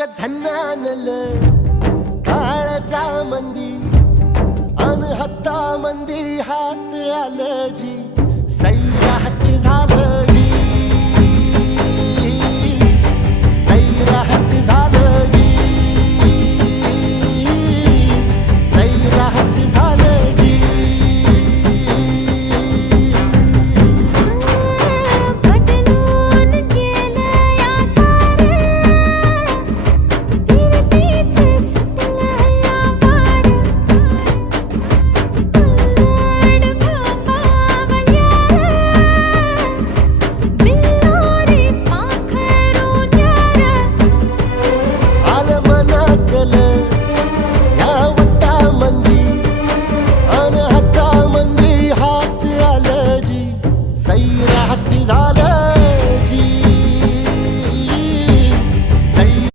ग झन्नानल काळजा मंदी अन हत्ता मंदी हात आलं जी सैराट झालं जी सैराट